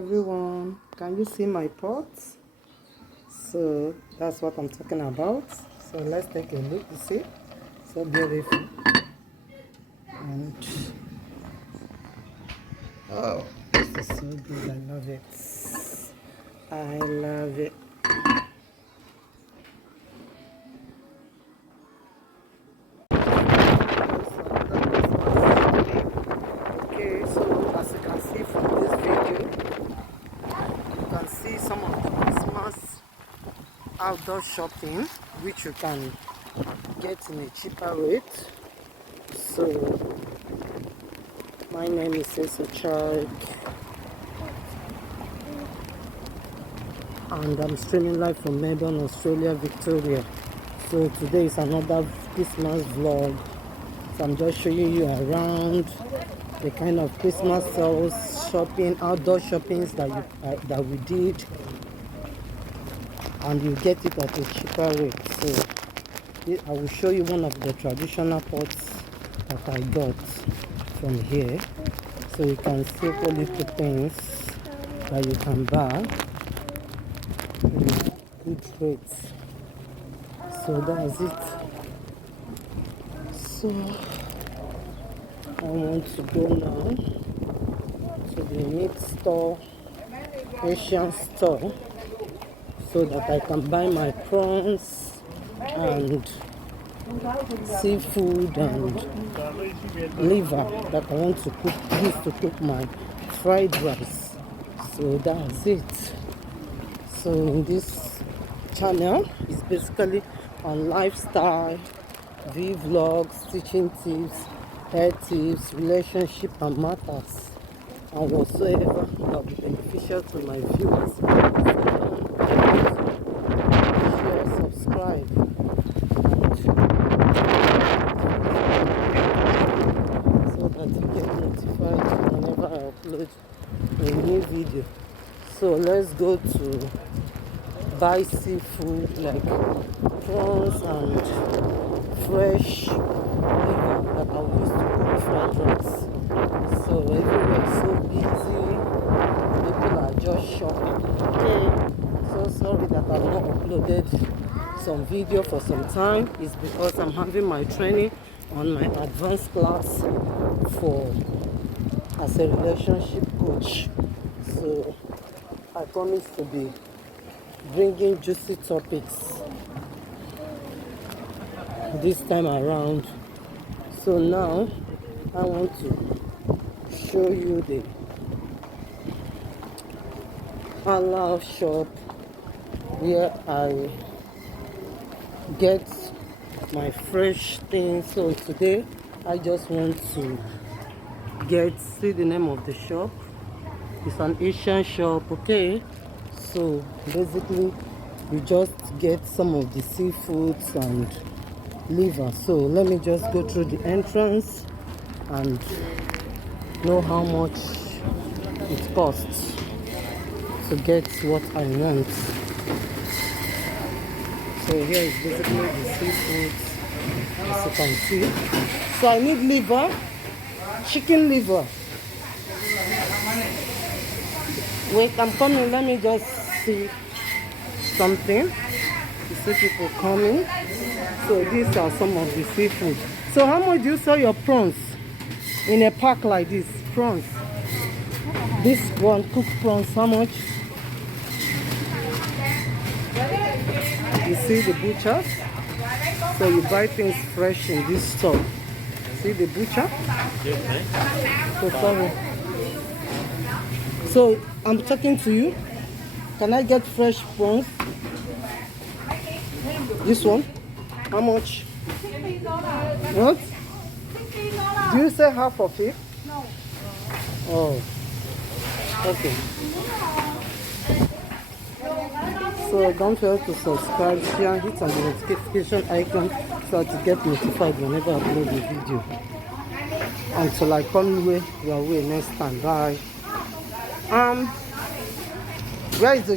Everyone, can you see my pot? So that's what I'm talking about. So let's take a look. You see, so beautiful. And oh, this is so good. I love it. I love it. Okay, so as you can see from this video, you can see some of the Christmas outdoor shopping which you can get in a cheaper rate. So my name is Child, and I'm streaming live from Melbourne, Australia, Victoria. So today is another Christmas vlog. So I'm just showing you around the kind of Christmas sales, shopping, outdoor shoppings that we did, and you get it at a cheaper rate. So I will show you one of the traditional pots that I got from here. So you can see all little things that you can buy in good rates. So that's it. So I want to go now to the meat store, Asian store, so that I can buy my prawns and seafood and liver that I want to use to cook my fried rice. So that's it. So in this channel is basically on lifestyle, vlogs, teaching tips, hair tips, relationship and matters, and whatsoever that will be beneficial to my viewers. So share, subscribe, so that you get notified whenever I upload a new video. So let's go to buy seafood like prawns and fresh liver that I'll use to cook fried rice. So everywhere is so busy, people are just shopping. Okay, so sorry that I've not uploaded some video for some time. It's because I'm having my training on my advanced class as a relationship coach. So I promise to be bringing juicy topics this time around. So now I want to show you the halal shop where I get my fresh things. So today I just want to see the name of the shop. It's an Asian shop. Okay, so basically you just get some of the seafoods and liver. So let me just go through the entrance and know how much it costs to get what I want. So here is basically the seafoods, as you can see. So I need liver, chicken liver. Wait, I'm coming. Let me just see something. You see people coming. So these are some of the seafood. So how much do you sell your prawns in a pack like this? Prawns. This one, cooked prawns, how much? You see the butcher? So you buy things fresh in this store. See the butcher? So sorry. So I'm talking to you. Can I get fresh prawns? This one? How much? What? Do you say half of it? No. Oh. Okay. So don't forget to subscribe, share, hit on the notification icon so that you get notified whenever I upload a video. Until I come your way next time. Bye. Where is the